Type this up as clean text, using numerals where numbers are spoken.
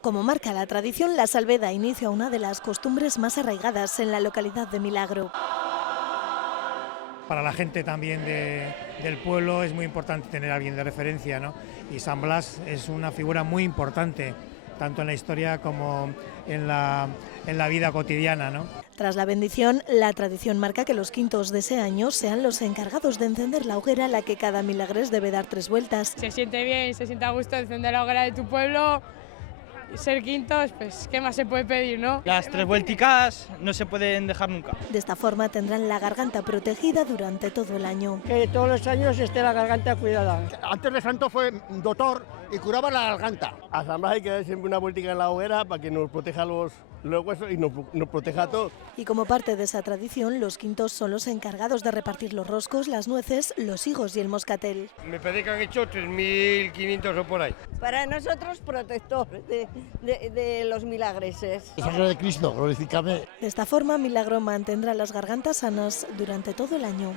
Como marca la tradición, la Salveda inicia una de las costumbres más arraigadas en la localidad de Milagro. Para la gente también del pueblo es muy importante tener a alguien de referencia, ¿no? Y San Blas es una figura muy importante, tanto en la historia como en la vida cotidiana, ¿no? Tras la bendición, la tradición marca que los quintos de ese año sean los encargados de encender la hoguera a la que cada milagrés debe dar 3 vueltas. Se siente bien, se siente a gusto encender la hoguera de tu pueblo. Ser quintos, pues qué más se puede pedir, ¿no? Las 3 vuelticas no se pueden dejar nunca. De esta forma tendrán la garganta protegida durante todo el año. Que todos los años esté la garganta cuidada. Antes de santo fue doctor y curaba la garganta. A San Blas hay que dar siempre una vueltica en la hoguera para que nos proteja los huesos y nos proteja a todos. Y como parte de esa tradición, los quintos son los encargados de repartir los roscos, las nueces, los higos y el moscatel. Me parece que han hecho 3.500 o por ahí. Para nosotros, protector de los milagreses. Sangre de Cristo, glorifícame. De esta forma, Milagro mantendrá las gargantas sanas durante todo el año.